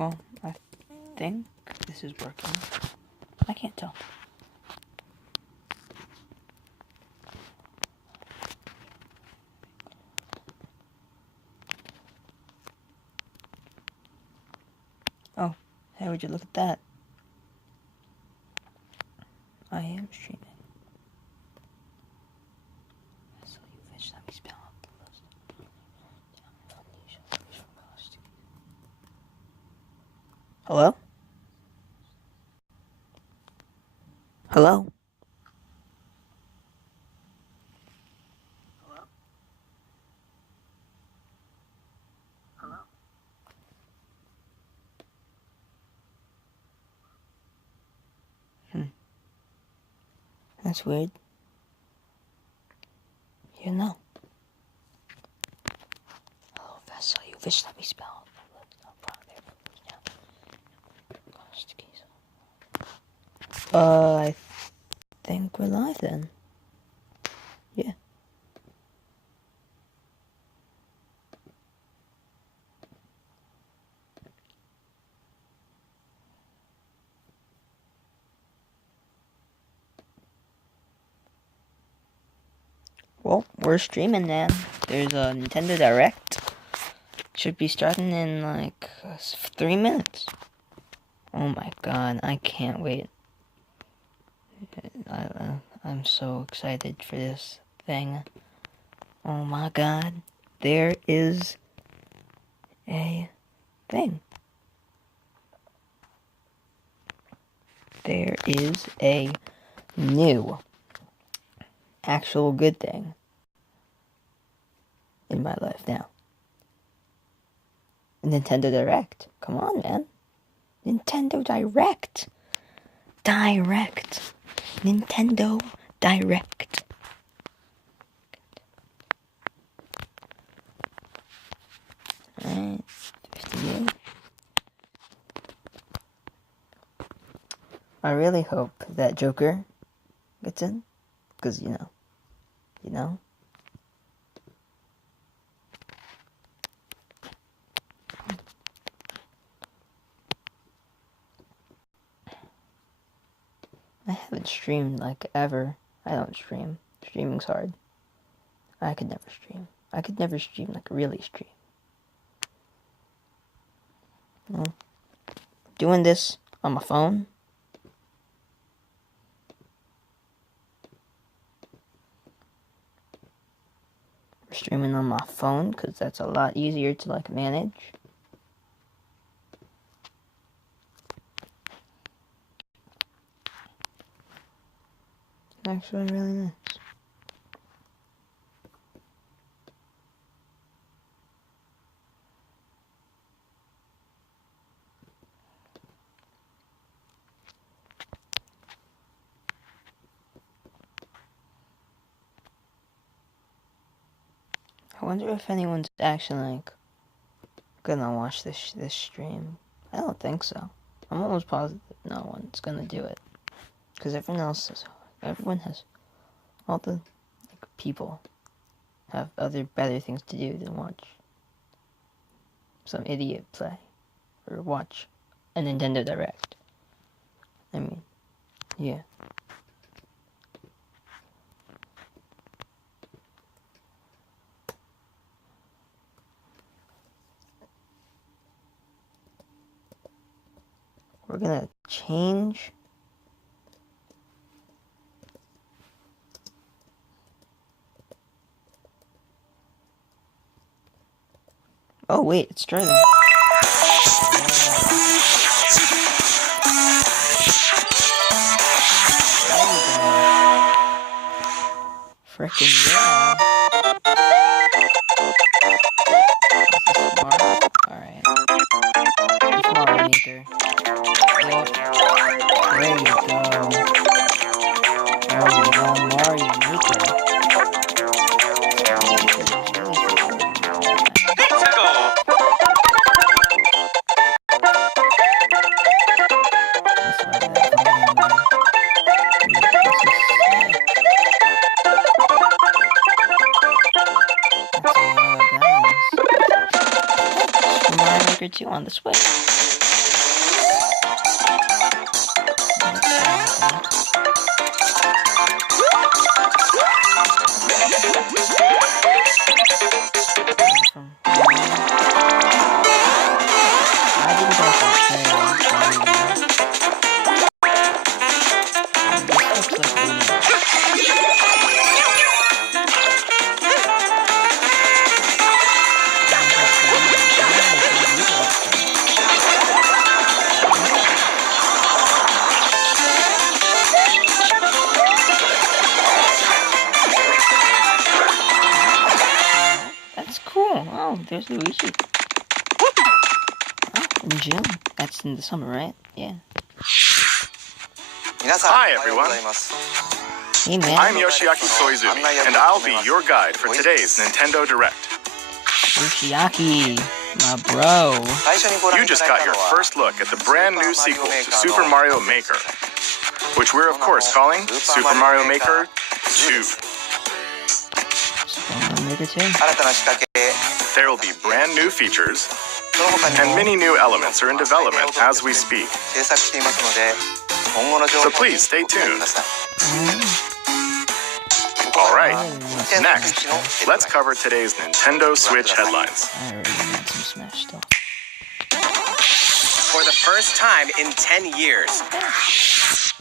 Well, I think this is working. I can't tell. Oh, hey, would you look at that? I am streaming. So you fish, let me spell out the list. Hello? Hello? That's weird. You know. Hello, vessel. You fish, let me spell. I think we're live then. Yeah. Well, we're streaming then. There's a Nintendo Direct. Should be starting in like 3 minutes. Oh my god, I can't wait. I'm so excited for this thing. Oh my god, there is a thing. There is a new, actual good thing in my life now. Nintendo Direct. Come on, man. Nintendo Direct. Nintendo Direct. Alright, 58. I really hope that Joker gets in. Because, you know. I haven't streamed like ever. I don't stream. Streaming's hard. I could never stream. I could never stream like really stream. No. Doing this on my phone. Streaming on my phone because that's a lot easier to like manage. It's actually really nice. I wonder if anyone's actually like gonna watch this stream. I don't think so. I'm almost positive no one's gonna do it because everyone has all the like, people have other better things to do than watch some idiot play or watch a Nintendo Direct. I mean, yeah. We're gonna change oh wait, it's starting. Frickin' yeah. This is smart. Alright. It's Mario Maker. Yep. There you go. Mario Maker. Mario Maker 2 on the Switch. Oh, there's Luigi. Oh, in June. That's in the summer, right? Yeah. Hi, everyone. Hey, man. I'm Yoshiaki Koizumi, and I'll be your guide for today's Nintendo Direct. Yoshiaki, my bro. You just got your first look at the brand new sequel to Super Mario Maker, which we're of course calling Super Mario Maker 2. Super Mario Maker 2. There will be brand new features, and many new elements are in development as we speak. So please stay tuned. Alright, next, let's cover today's Nintendo Switch headlines. I already need some Smash stuff. For the first time in 10 years,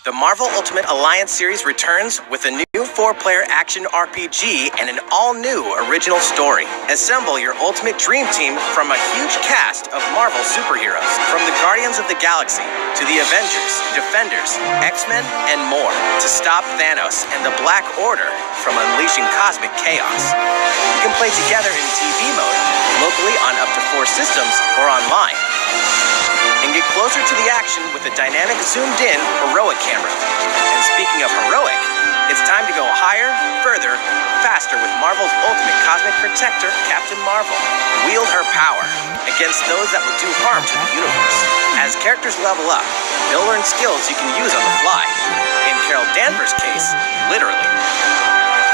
the Marvel Ultimate Alliance series returns with a new 4-player action RPG and an all-new original story. Assemble your ultimate dream team from a huge cast of Marvel superheroes, from the Guardians of the Galaxy to the Avengers, Defenders, X-Men, and more, to stop Thanos and the Black Order from unleashing cosmic chaos. You can play together in TV mode, locally on up to 4 systems, or online. And get closer to the action with a dynamic zoomed-in heroic camera. And speaking of heroic, it's time to go higher, further, faster with Marvel's ultimate cosmic protector, Captain Marvel. Wield her power against those that would do harm to the universe. As characters level up, they'll learn skills you can use on the fly. In Carol Danvers' case, literally.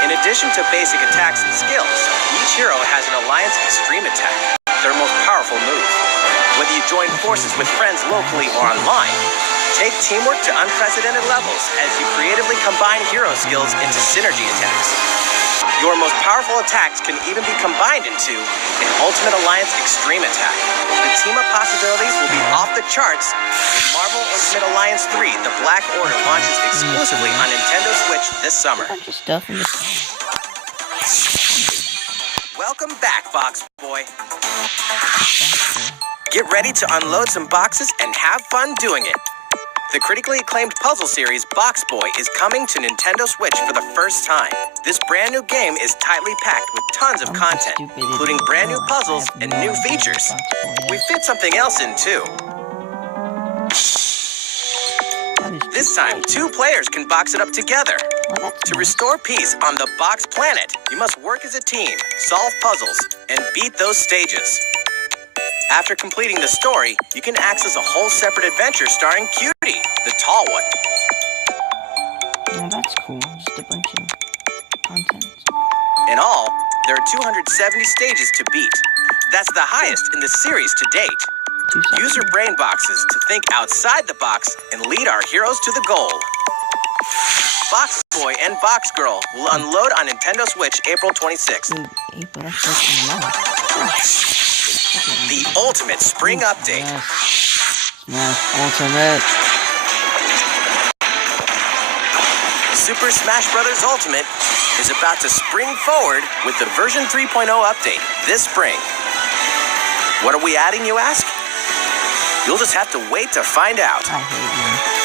In addition to basic attacks and skills, each hero has an Alliance Extreme attack, their most powerful move. Whether you join forces with friends locally or online, take teamwork to unprecedented levels as you creatively combine hero skills into synergy attacks. Your most powerful attacks can even be combined into an Ultimate Alliance Extreme attack. The team-up possibilities will be off the charts when Marvel Ultimate Alliance 3, The Black Order, launches exclusively on Nintendo Switch this summer. Bunch of stuff in this. Welcome back, Box Boy. Get ready to unload some boxes and have fun doing it. The critically acclaimed puzzle series Box Boy is coming to Nintendo Switch for the first time. This brand new game is tightly packed with tons of content, including brand new puzzles and new features. We fit something else in too. This time, 2 players can box it up together. To restore peace on the Box Planet, you must work as a team, solve puzzles, and beat those stages. After completing the story, you can access a whole separate adventure starring Cutie, the tall one. Oh, that's cool. Just a bunch of content. In all, there are 270 stages to beat. That's the highest in the series to date. Use your brain boxes to think outside the box and lead our heroes to the goal. Box Boy and Box Girl will unload on Nintendo Switch April 26th. April, that's The Ultimate Spring Update. Ultimate. Super Smash Bros. Ultimate is about to spring forward with the version 3.0 update this spring. What are we adding, you ask? You'll just have to wait to find out. I hate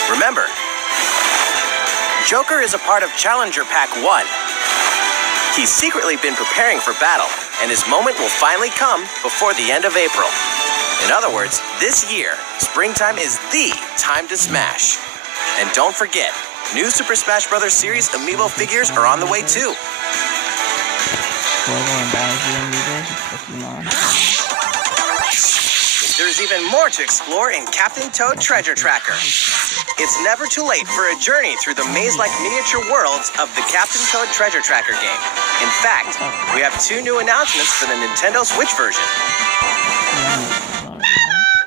you. Remember, Joker is a part of Challenger Pack 1. He's secretly been preparing for battle, and his moment will finally come before the end of April. In other words, this year, springtime is the time to smash. And don't forget, new Super Smash Bros. Series Amiibo figures are on the way too. There's even more to explore in Captain Toad Treasure Tracker. It's never too late for a journey through the maze-like miniature worlds of the Captain Toad Treasure Tracker game. In fact, we have 2 new announcements for the Nintendo Switch version.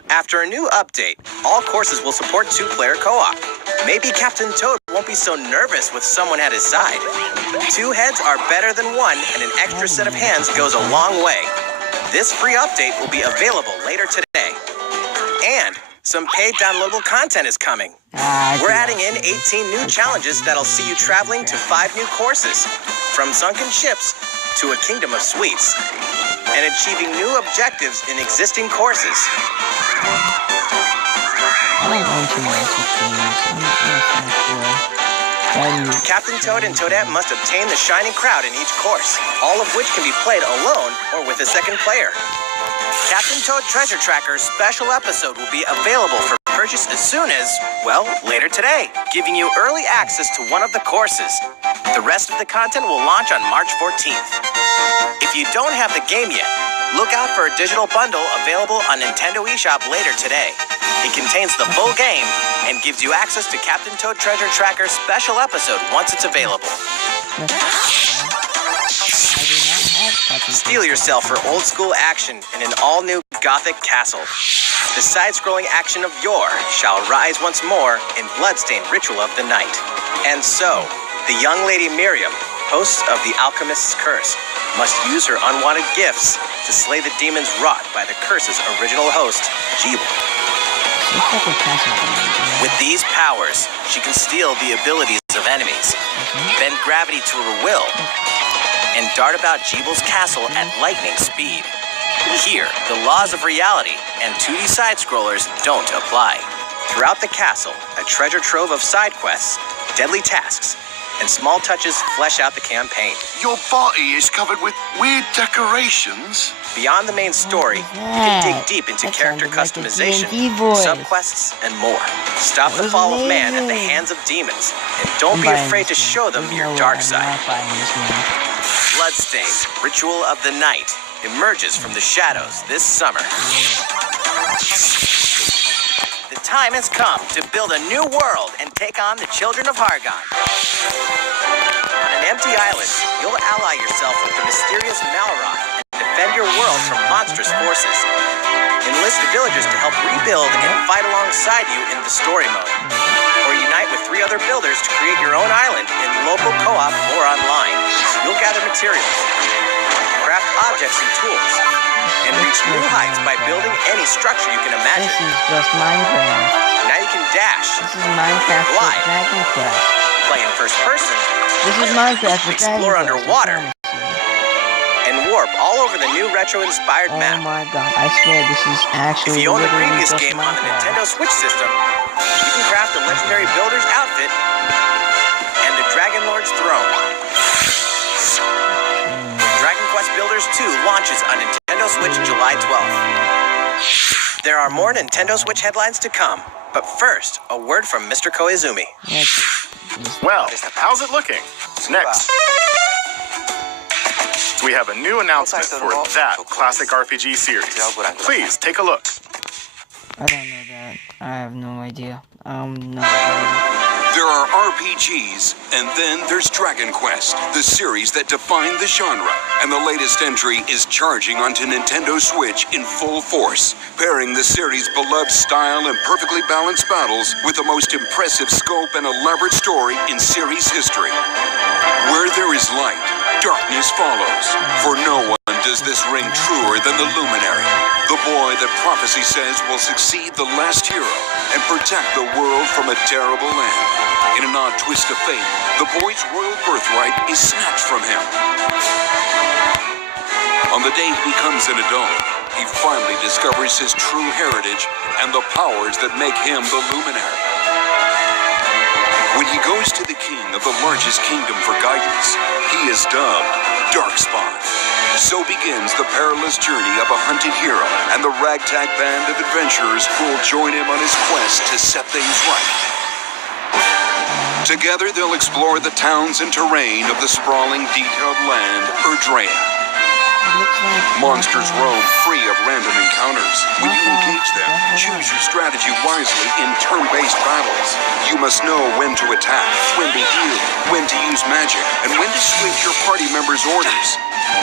After a new update, all courses will support 2-player co-op. Maybe Captain Toad won't be so nervous with someone at his side. 2 heads are better than 1, and an extra set of hands goes a long way. This free update will be available later today. And some paid downloadable content is coming. We're adding in 18 new challenges that'll see you traveling to 5 new courses, from sunken ships to a kingdom of sweets, and achieving new objectives in existing courses. I don't own too many Switch games. I'm a Smash boy. Captain Toad and Toadette must obtain the Shining Crowd in each course, all of which can be played alone or with a second player. Captain Toad Treasure Tracker's special episode will be available for purchase as soon as, well, later today, giving you early access to one of the courses. The rest of the content will launch on March 14th. If you don't have the game yet, look out for a digital bundle available on Nintendo eShop later today. It contains the full game and gives you access to Captain Toad Treasure Tracker's special episode once it's available. Steel yourself for old school action in an all-new Gothic castle. The side-scrolling action of yore shall rise once more in Bloodstained Ritual of the Night. And so, the young lady Miriam, host of the Alchemist's Curse, must use her unwanted gifts to slay the demons wrought by the curse's original host, Jeeble. With these powers, she can steal the abilities of enemies, bend gravity to her will, and dart about Jeeble's castle at lightning speed. Here, the laws of reality and 2D side-scrollers don't apply. Throughout the castle, a treasure trove of side quests, deadly tasks, and small touches flesh out the campaign. Your body is covered with weird decorations. Beyond the main story, you can dig deep into character customization, subquests, and more. Stop the fall of man at the hands of demons, and don't be afraid to show them your dark side. Bloodstained Ritual of the Night emerges from the shadows this summer. The time has come to build a new world and take on the children of Hargon. On an empty island, you'll ally yourself with the mysterious Malroth and defend your world from monstrous forces. Enlist the villagers to help rebuild and fight alongside you in the story mode. Or unite with 3 other builders to create your own island in local co-op or online. You'll gather materials, craft objects and tools, and reach new heights by building any structure you can imagine. This is just Minecraft. Now you can dash, This is Minecraft with Glide. Dragon Quest. play in first person, This is Minecraft with Dragon explore Quest. underwater, and warp all over the new retro-inspired Oh map. my god, I swear this is actually If you own the literally previous just game on the Minecraft. Nintendo Switch system, you can craft the legendary builder's outfit and the Dragon Lord's throne. Dragon Quest Builders 2 launches on Nintendo Switch July 12th. There are more Nintendo Switch headlines to come, but first, a word from Mr. Koizumi. Well, how's it looking? Next, we have a new announcement for that classic RPG series. Please take a look. I don't know that. I have no idea. No. There are RPGs, and then there's Dragon Quest, the series that defined the genre. And the latest entry is charging onto Nintendo Switch in full force, pairing the series' beloved style and perfectly balanced battles with the most impressive scope and elaborate story in series history. Where there is light, darkness follows. For no one does this ring truer than the Luminary, the boy that prophecy says will succeed the last hero and protect the world from a terrible land. In an odd twist of fate, the boy's royal birthright is snatched from him. On the day he becomes an adult, he finally discovers his true heritage and the powers that make him the Luminary. When he goes to the king of the largest kingdom for guidance, he is dubbed Darkspawn. So begins the perilous journey of a hunted hero and the ragtag band of adventurers who will join him on his quest to set things right. Together they'll explore the towns and terrain of the sprawling, detailed land, Erdrea. Monsters roam free of random encounters. When you engage them, choose your strategy wisely in turn-based battles. You must know when to attack, when to heal, when to use magic, and when to switch your party members' orders.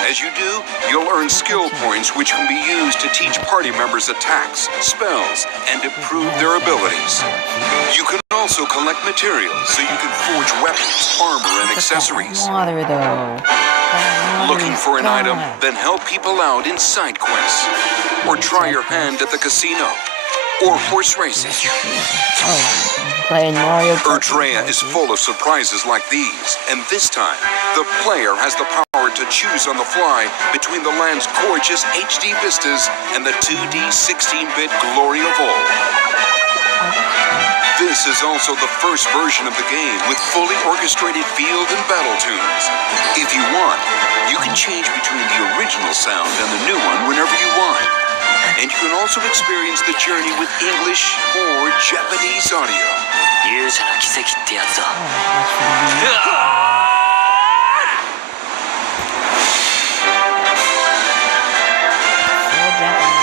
As you do, you'll earn skill points which can be used to teach party members attacks, spells, and improve their abilities. You can also collect materials so you can forge weapons, armor, and accessories. Water though. Looking for an item? Then help people out in side quests. Or try your hand at the casino. Or horse racing. Playing Mario Kart. Erdrea is full of surprises like these, and this time, the player has the power to choose on the fly between the land's gorgeous HD vistas and the 2D 16-bit glory of old. This is also the first version of the game with fully orchestrated field and battle tunes. If you want, you can change between the original sound and the new one whenever you want. And you can also experience the journey with English or Japanese audio. 勇者の奇跡ってやつだ。 Full Japanese.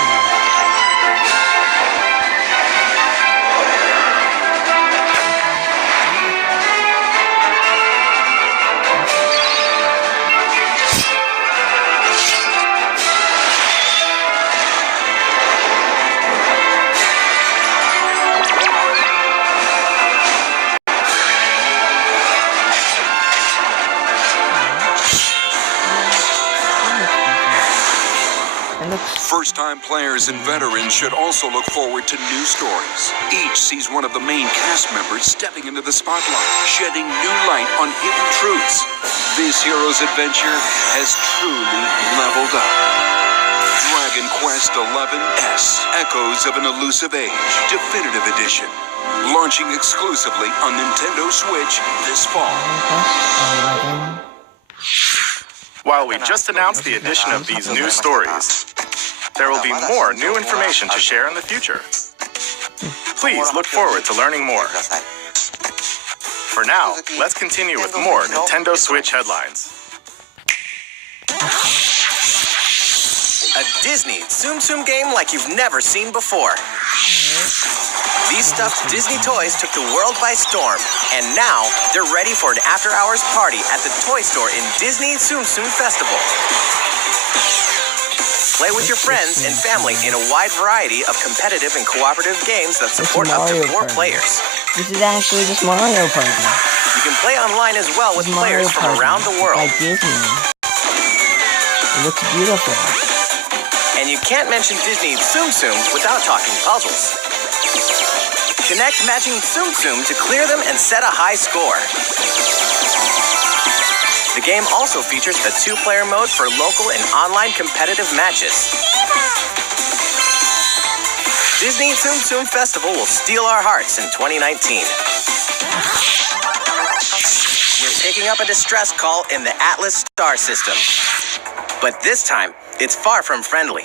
It looks First-time players and veterans should also look forward to new stories. Each sees one of the main cast members stepping into the spotlight, shedding new light on hidden truths. This hero's adventure has truly leveled up. Dragon Quest XI-S, Echoes of an Elusive Age, Definitive Edition. Launching exclusively on Nintendo Switch this fall. 11. While we just announced the addition of these new stories, there will be more new information to share in the future. Please look forward to learning more. For now, let's continue with more Nintendo Switch headlines. A Disney Tsum Tsum game like you've never seen before. These stuffed Disney toys took the world by storm, and now they're ready for an after-hours party at the toy store in Disney Tsum Tsum Festival. Play with your friends and family in a wide variety of competitive and cooperative games that support up to Mario 4 Party. players. This is actually just Mario Party. You can play online as well with It's Mario players from Party around the world. by Disney. It looks beautiful. And you can't mention Disney Tsum Tsums without talking puzzles. Connect matching Tsum Tsum to clear them and set a high score. The game also features a 2-player mode for local and online competitive matches. Disney Tsum Tsum Festival will steal our hearts in 2019. We're picking up a distress call in the Atlas star system. But this time, it's far from friendly.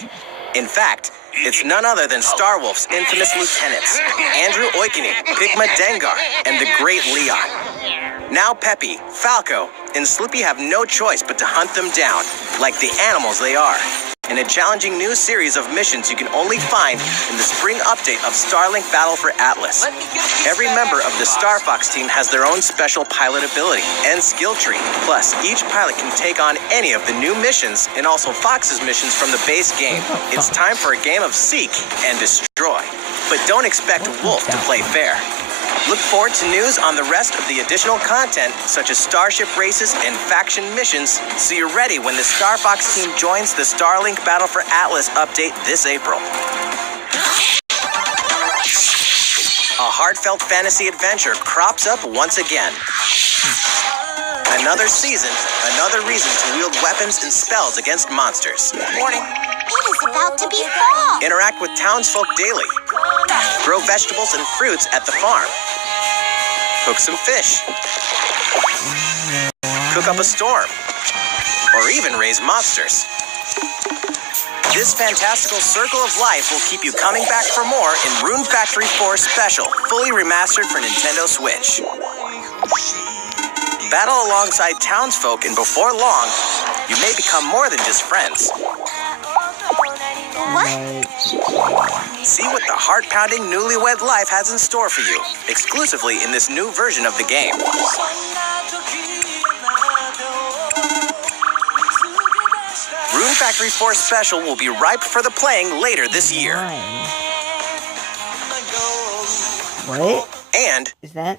In fact, it's none other than Starwolf's infamous lieutenants, Andrew Oikini, Pigma Dengar, and the Great Leon. Now Peppy, Falco, and Slippy have no choice but to hunt them down, like the animals they are, in a challenging new series of missions you can only find in the spring update of Starlink Battle for Atlas. Every member of the Star Fox team has their own special pilot ability and skill tree. Plus, each pilot can take on any of the new missions and also Fox's missions from the base game. It's time for a game of seek and destroy. But don't expect Wolf to play fair. Look forward to news on the rest of the additional content, such as Starship races and faction missions, so you're ready when the Star Fox team joins the Starlink Battle for Atlas update this April. A heartfelt fantasy adventure crops up once again. Another season, another reason to wield weapons and spells against monsters. Morning. It is about to be fall. Interact with townsfolk daily. Grow vegetables and fruits at the farm. Cook some fish. Cook up a storm. Or even raise monsters. This fantastical circle of life will keep you coming back for more in Rune Factory 4 Special, fully remastered for Nintendo Switch. Battle alongside townsfolk, and before long, you may become more than just friends. What? See what the heart-pounding newlywed life has in store for you, exclusively in this new version of the game. Rune Factory 4 Special will be ripe for the playing later this year. What And is that?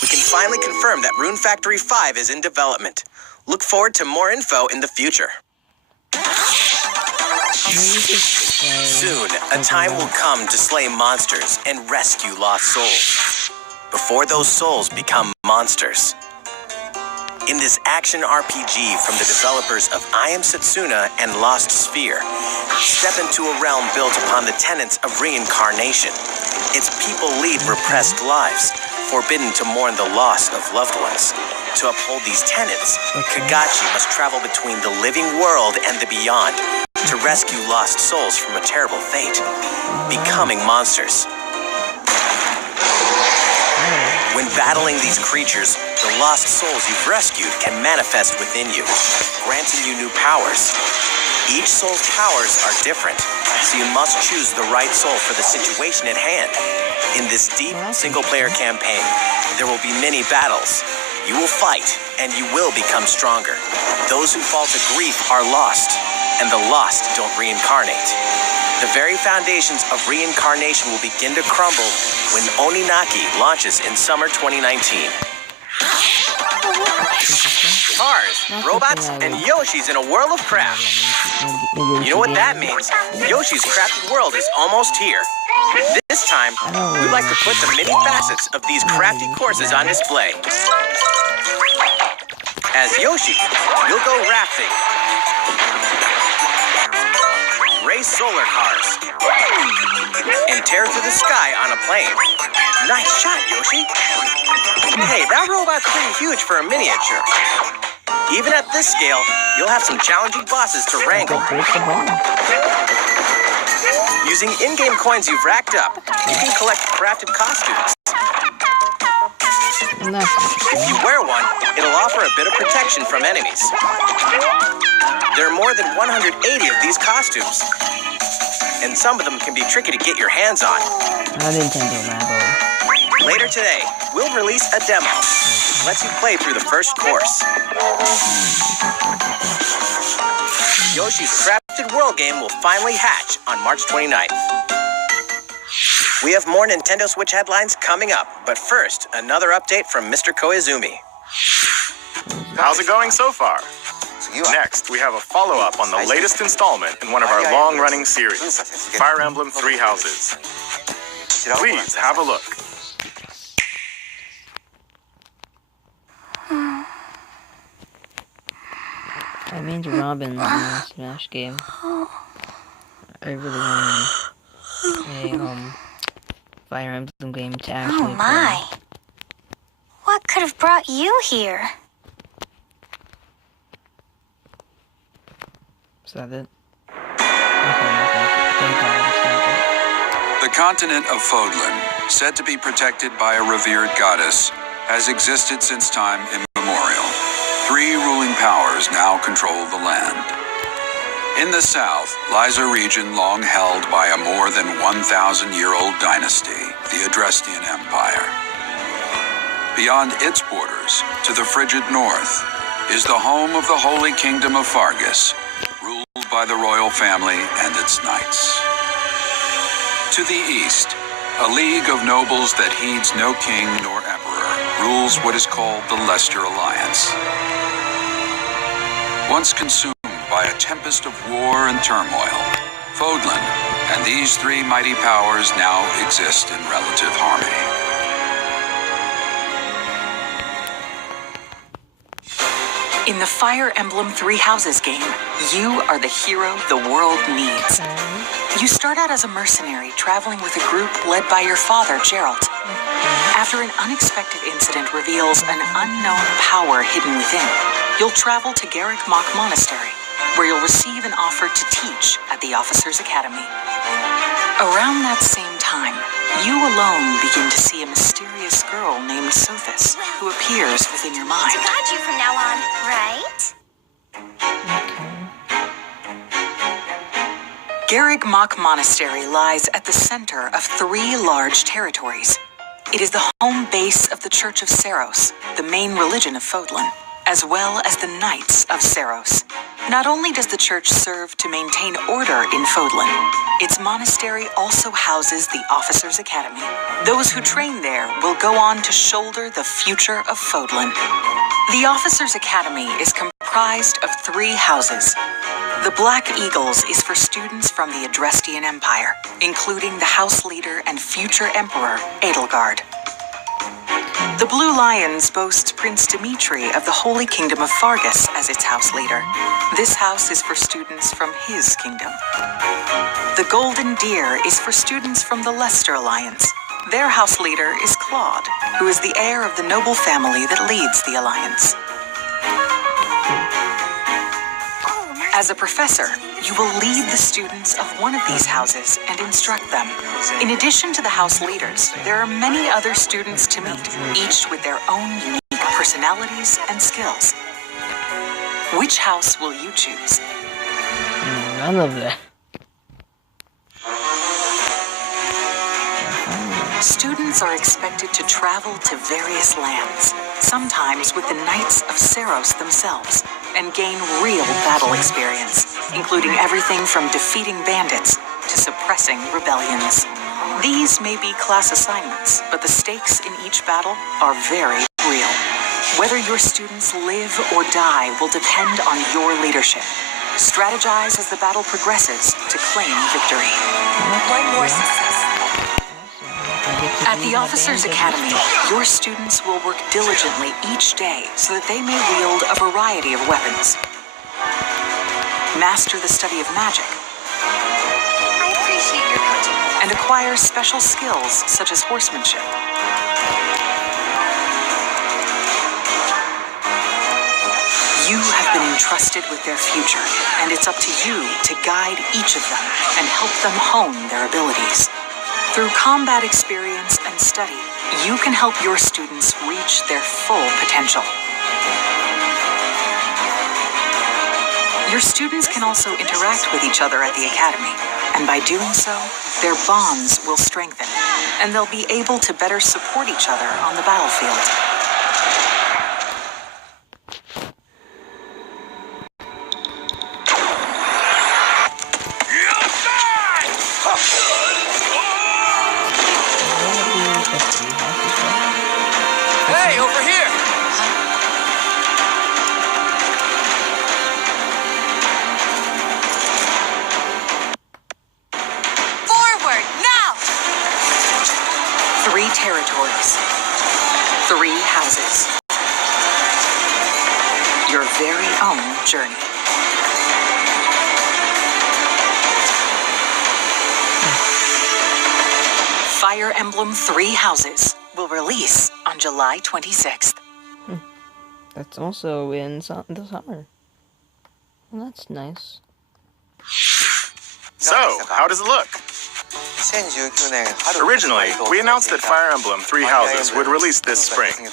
we can finally confirm that Rune Factory 5 is in development. Look forward to more info in the future. Soon, a time will come to slay monsters and rescue lost souls. Before those souls become monsters. In this action RPG from the developers of I Am Setsuna and Lost Sphere, step into a realm built upon the tenets of reincarnation. Its people lead repressed lives, forbidden to mourn the loss of loved ones. To uphold these tenets, Kagachi must travel between the living world and the beyond to rescue lost souls from a terrible fate, becoming monsters. When battling these creatures, the lost souls you've rescued can manifest within you, granting you new powers. Each soul's powers are different, so you must choose the right soul for the situation at hand. In this deep single-player campaign, there will be many battles. You will fight, and you will become stronger. Those who fall to grief are lost, and the lost don't reincarnate. The very foundations of reincarnation will begin to crumble when Oninaki launches in summer 2019. Cars, robots, and Yoshis in a world of craft. You know what that means? Yoshi's Crafted World is almost here. This time, we'd like to put the many facets of these crafty courses on display. As Yoshi, you'll go rafting, race solar cars, and tear through the sky on a plane. Nice shot, Yoshi. Hey, that robot's pretty huge for a miniature. Even at this scale, you'll have some challenging bosses to wrangle. Using in-game coins you've racked up, you can collect crafted costumes. If you wear one, it'll offer a bit of protection from enemies. There are more than 180 of these costumes, and some of them can be tricky to get your hands on. Later today, we'll release a demo which lets you play through the first course. Yoshi's Crafted World game will finally hatch on March 29th. We have more Nintendo Switch headlines coming up, but first, another update from Mr. Koizumi. How's it going so far? Next, we have a follow-up on the latest installment in one of our long-running series, Fire Emblem Three Houses. Please have a look. I made Robin in the Smash game. I really wanted a Fire Emblem game to actually Oh my. play. What could have brought you here? Is that it? Thank God it's not it. The continent of Fodlan, said to be protected by a revered goddess, has existed since time immemorial. Three ruling powers now control the land. In the south lies a region long held by a more than 1,000-year-old dynasty, the Adrestian Empire. Beyond its borders, to the frigid north, is the home of the Holy Kingdom of Fargus, ruled by the royal family and its knights. To the east, a league of nobles that heeds no king nor emperor rules what is called the Leicester Alliance. Once consumed by a tempest of war and turmoil, Fodlan and these three mighty powers now exist in relative harmony. In the Fire Emblem Three Houses game, you are the hero the world needs. You start out as a mercenary traveling with a group led by your father, Geralt. After an unexpected incident reveals an unknown power hidden within, you'll travel to Garrick Mach Monastery, where you'll receive an offer to teach at the Officers' Academy. Around that same time, you alone begin to see a mysterious girl named Sothis, who appears within your mind. To guide you from now on, right? Garrick Mach Monastery lies at the center of three large territories. It is the home base of the Church of Seiros, the main religion of Fodlan, as well as the Knights of Seiros. Not only does the church serve to maintain order in Fodlan, its monastery also houses the Officers' Academy. Those who train there will go on to shoulder the future of Fodlan. The Officers' Academy is comprised of three houses. The Black Eagles is for students from the Adrestian Empire, including the house leader and future emperor, Edelgard. The Blue Lions boast Prince Dimitri of the Holy Kingdom of Fargus as its house leader. This house is for students from his kingdom. The Golden Deer is for students from the Leicester Alliance. Their house leader is Claude, who is the heir of the noble family that leads the Alliance. As a professor, you will lead the students of one of these houses and instruct them. In addition to the house leaders, there are many other students to meet, each with their own unique personalities and skills. Which house will you choose? I love that. Students are expected to travel to various lands, sometimes with the Knights of Seros themselves, and gain real battle experience, including everything from defeating bandits to suppressing rebellions. These may be class assignments, but the stakes in each battle are very real. Whether your students live or die will depend on your leadership. Strategize as the battle progresses to claim victory. One more success. At the Officers Academy, your students will work diligently each day so that they may wield a variety of weapons. Master the study of magic. I appreciate your coaching. And acquire special skills such as horsemanship. You have been entrusted with their future, and it's up to you to guide each of them and help them hone their abilities. Through combat experience and study, you can help your students reach their full potential. Your students can also interact with each other at the academy, and by doing so, their bonds will strengthen, and they'll be able to better support each other on the battlefield. Hey, over here! Forward, now! 3 territories. 3 houses. Your very own journey. Fire Emblem 3 Houses will release on July 26th. That's also in the summer. Well, that's nice. So, how does it look? Originally, we announced that Fire Emblem 3 Houses would release this spring,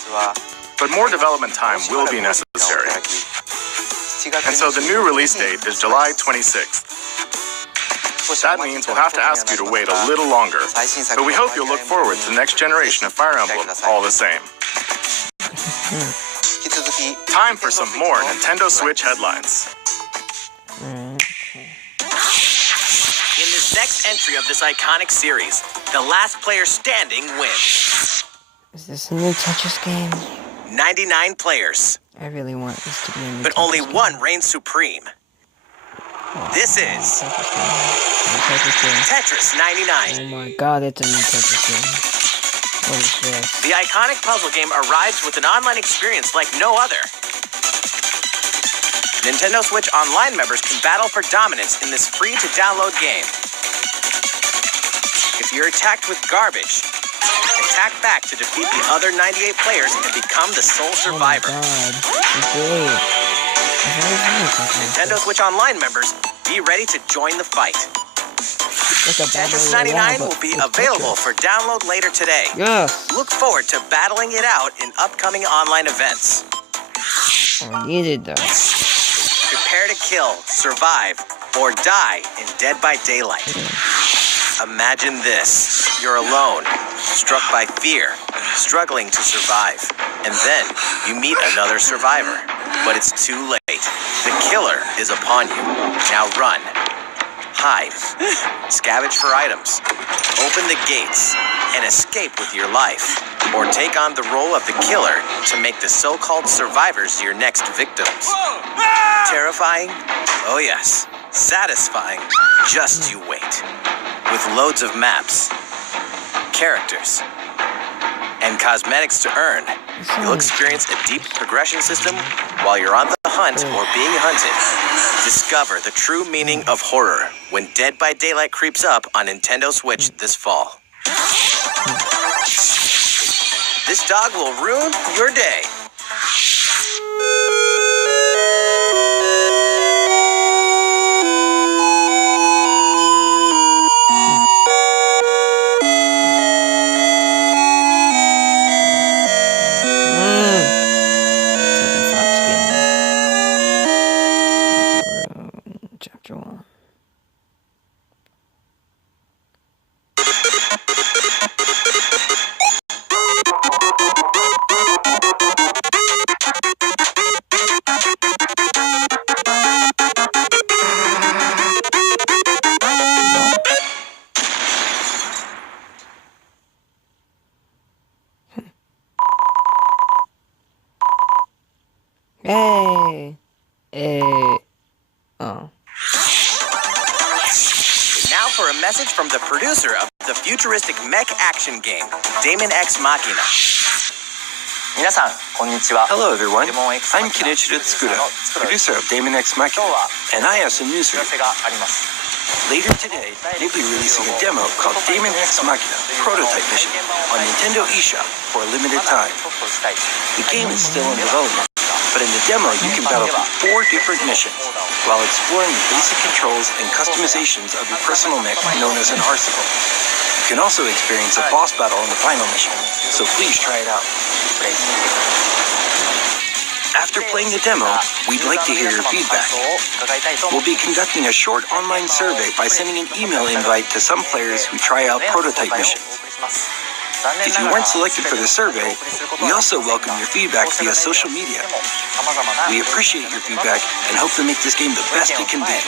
but more development time will be necessary. And so the new release date is July 26th. That means we'll have to ask you to wait a little longer, but we hope you'll look forward to the next generation of Fire Emblem all the same. Time for some more Nintendo Switch headlines. In this next entry of this iconic series, the last player standing wins. Is this a new Tetris game? 99 players, I really want this to be a new but Tetris only game. one reigns supreme. This is Tetris game. Tetris 99. Oh my god, it's a new Tetris game. What is this? The iconic puzzle game arrives with an online experience like no other. Nintendo Switch Online members can battle for dominance in this free-to-download game. If you're attacked with garbage, attack back to defeat the other 98 players and become the sole survivor. Oh my god, it's great. Nintendo Switch Online members, be ready to join the fight. Like a Tetris battle 99 royale, will be but with available Tetris. for download later today. Yes! Look forward to battling it out in upcoming online events. I needed that. Prepare to kill, survive, or die in Dead by Daylight. Imagine this. You're alone, struck by fear, struggling to survive. And then you meet another survivor. But it's too late. The killer is upon you. Now run. Hide. Scavenge for items. Open the gates and escape with your life. Or take on the role of the killer to make the so-called survivors your next victims. Terrifying? Oh yes. Satisfying? Just you wait. With loads of maps, characters, and cosmetics to earn. You'll experience a deep progression system while you're on the hunt or being hunted. Discover the true meaning of horror when Dead by Daylight creeps up on Nintendo Switch this fall. This dog will ruin your day. Chapter 1. Hey. Oh. Now for a message from the producer of the futuristic mech action game, Daemon X Machina. Hello everyone, I'm Kenichiro Tsukuda, producer of Daemon X Machina, and I have some news for you. Later today, they'll be releasing a demo called Daemon X Machina Prototype Mission on Nintendo eShop for a limited time. The game is still in development, but in the demo you can battle through 4 different missions while exploring the basic controls and customizations of your personal mech known as an arsenal. You can also experience a boss battle in the final mission, so please try it out. After playing the demo, we'd like to hear your feedback. We'll be conducting a short online survey by sending an email invite to some players who try out prototype missions. If you weren't selected for the survey, we also welcome your feedback via social media. We appreciate your feedback and hope to make this game the best it can be.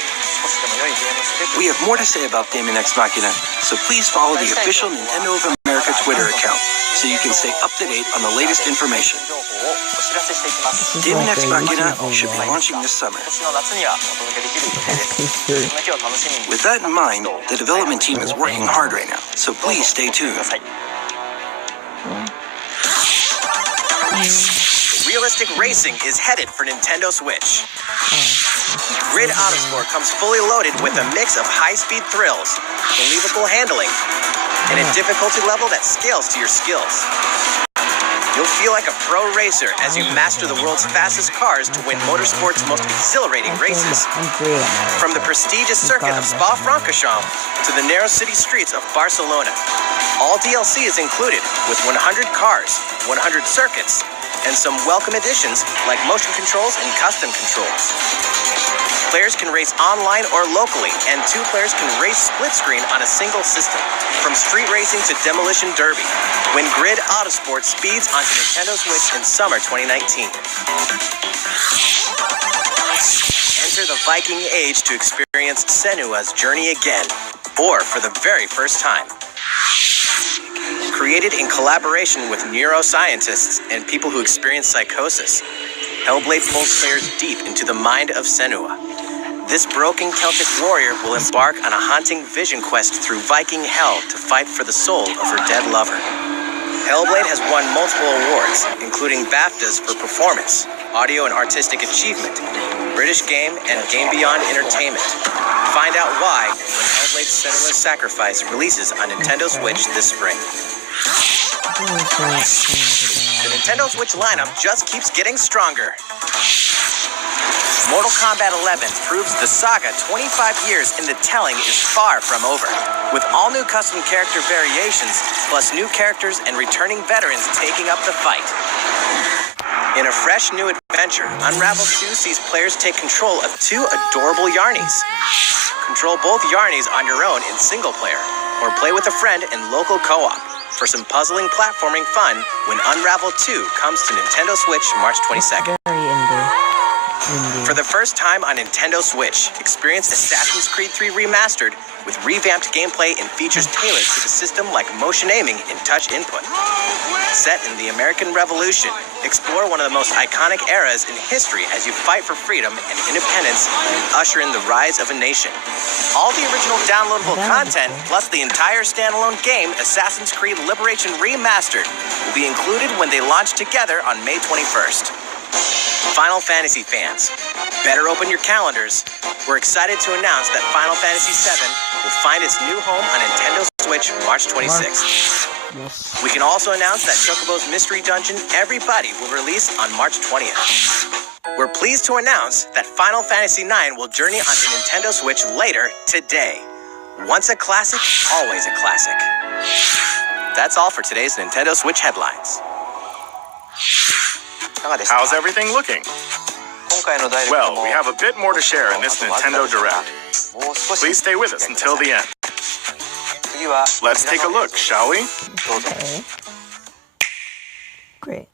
We have more to say about Daemon X Machina, so please follow the official Nintendo of America Twitter account so you can stay up to date on the latest information. Daemon X Machina should be launching this summer. With that in mind, the development team is working hard right now, so please stay tuned. Realistic racing is headed for Nintendo Switch. Grid Autosport comes fully loaded with a mix of high-speed thrills, believable handling, and a difficulty level that scales to your skills. You'll feel like a pro racer as you master the world's fastest cars to win motorsport's most exhilarating races. From the prestigious circuit of Spa-Francorchamps to the narrow city streets of Barcelona, all DLC is included with 100 cars, 100 circuits, and some welcome additions like motion controls and custom controls. Players can race online or locally, and 2 players can race split screen on a single system. From street racing to demolition derby, when Grid Autosport speeds onto Nintendo Switch in summer 2019. Enter the Viking Age to experience Senua's journey again, or for the very first time. Created in collaboration with neuroscientists and people who experience psychosis, Hellblade pulls players deep into the mind of Senua. This broken Celtic warrior will embark on a haunting vision quest through Viking hell to fight for the soul of her dead lover. Hellblade has won multiple awards, including BAFTAs for performance, audio and artistic achievement, British Game, and Game Beyond Entertainment. Find out why when Hellblade Senua's Sacrifice releases on Nintendo Switch this spring. The Nintendo Switch lineup just keeps getting stronger. Mortal Kombat 11 proves the saga 25 years in the telling is far from over, with all new custom character variations, plus new characters and returning veterans taking up the fight. In a fresh new adventure, Unravel 2 sees players take control of 2 adorable Yarnies. Control both Yarnies on your own in single player, or play with a friend in local co-op for some puzzling platforming fun when Unravel 2 comes to Nintendo Switch March 22nd. For the first time on Nintendo Switch, experience Assassin's Creed 3 Remastered with revamped gameplay and features tailored to the system like motion aiming and touch input. Set in the American Revolution, explore one of the most iconic eras in history as you fight for freedom and independence and usher in the rise of a nation. All the original downloadable content, plus the entire standalone game, Assassin's Creed Liberation Remastered, will be included when they launch together on May 21st. Final Fantasy fans, better open your calendars. We're excited to announce that Final Fantasy VII will find its new home on Nintendo Switch March 26th. Yes. We can also announce that Chocobo's Mystery Dungeon Everybody will release on March 20th. We're pleased to announce that Final Fantasy IX will journey onto Nintendo Switch later today. Once a classic, always a classic. That's all for today's Nintendo Switch headlines. How's everything looking? Well, we have a bit more to share in this Nintendo Direct. Please stay with us until the end. Let's take a look, shall we? Okay. Great.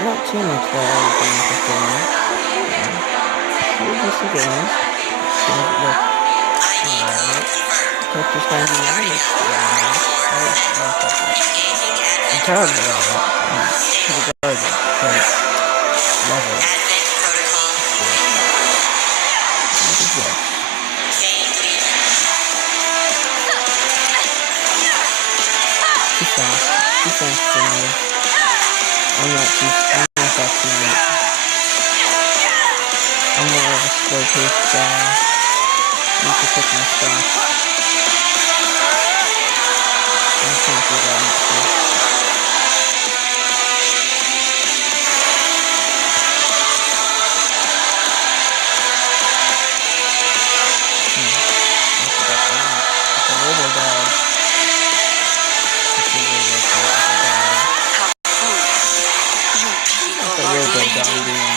Not too much that I was interested in. It's just a game. Tetris 99 is I'm terrible at it. Pretty garbage, but love it. What is this? Too fast for me. I'm not that smart. I'm more of a slow-paced guy. Need to pick my spots. I can't do that much.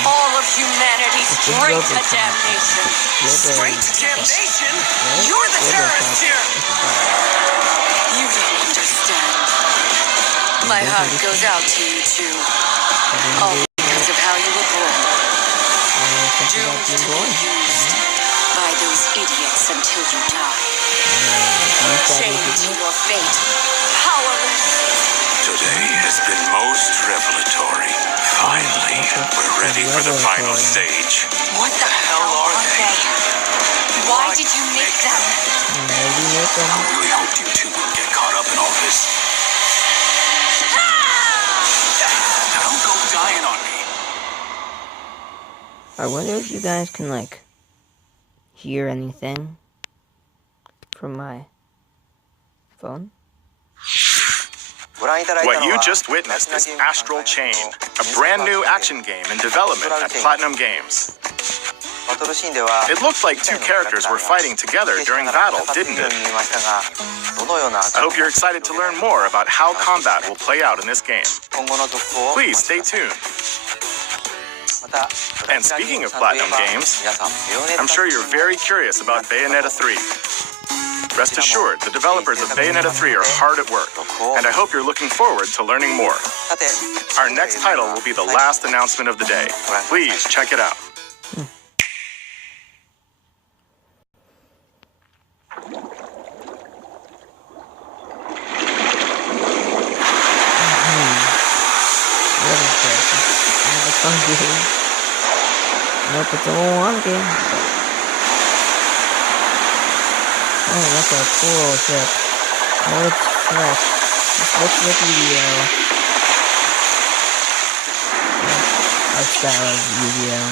All of humanity straight to damnation. Straight to damnation? You're the terrorist here! You don't understand. My heart goes out to you too. All because of how you were born. Doomed to be used by those idiots until you die. Chained to your fate. Powerless. Today has been most revelatory. Finally, we're ready for the final stage. What the hell are they? Why did you make them? I really hoped you two wouldn't get caught up in all this. Now don't go dying on me. I wonder if you guys can, like, hear anything from my phone. What you just witnessed is Astral Chain, a brand new action game in development at Platinum Games. It looked like two characters were fighting together during battle, didn't it? I hope you're excited to learn more about how combat will play out in this game. Please stay tuned. And speaking of Platinum Games, I'm sure you're very curious about Bayonetta 3. Rest assured, the developers of Bayonetta 3 are hard at work, and I hope you're looking forward to learning more. Our next title will be the last announcement of the day. Please check it out. Nope, it's a one game. Oh, that's a cool old ship. Oh, it's fresh. This looks like Yu-Gi-Oh! Our style of Yu-Gi-Oh!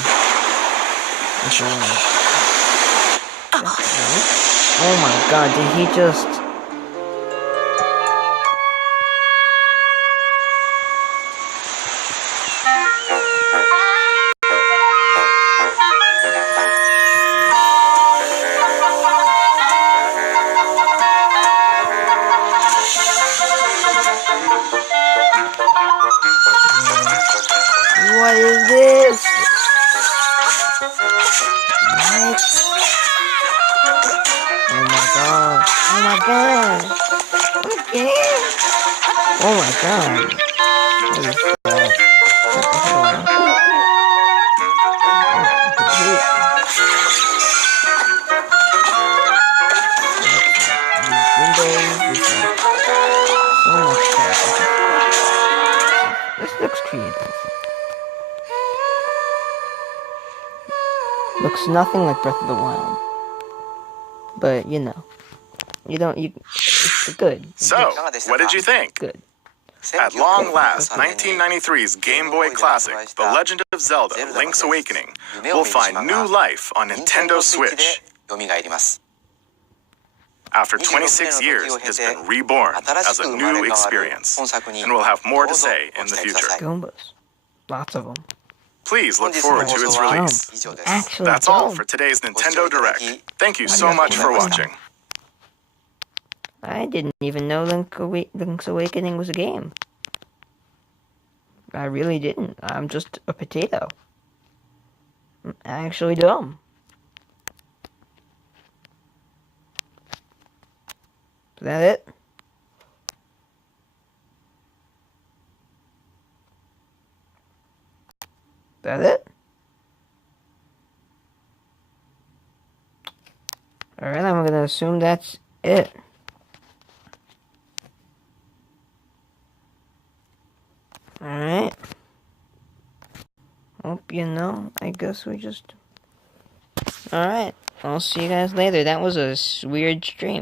Oh my god, did he just... What is this? What? Oh my god. Oh my god. Okay. Oh my god. What is that? What the hell? This looks creative. Looks nothing like Breath of the Wild. But, you know. It's good. So, what did you think? Good. At long last, 1993's Game Boy Classic, The Legend of Zelda: Link's Awakening, will find new life on Nintendo Switch. After 26 years, it has been reborn as a new experience, and we'll have more to say in the future. Goombas. Lots of them. Please look forward to its release. Actually, That's all for today's Nintendo Direct. Thank you so much for watching. I didn't even know Link's Awakening was a game. I really didn't. I'm just a potato. I'm actually dumb. Is that it? Is that it? Alright, I'm gonna assume that's it. Alright. Hope you know. I guess we just... Alright. I'll see you guys later. That was a weird stream.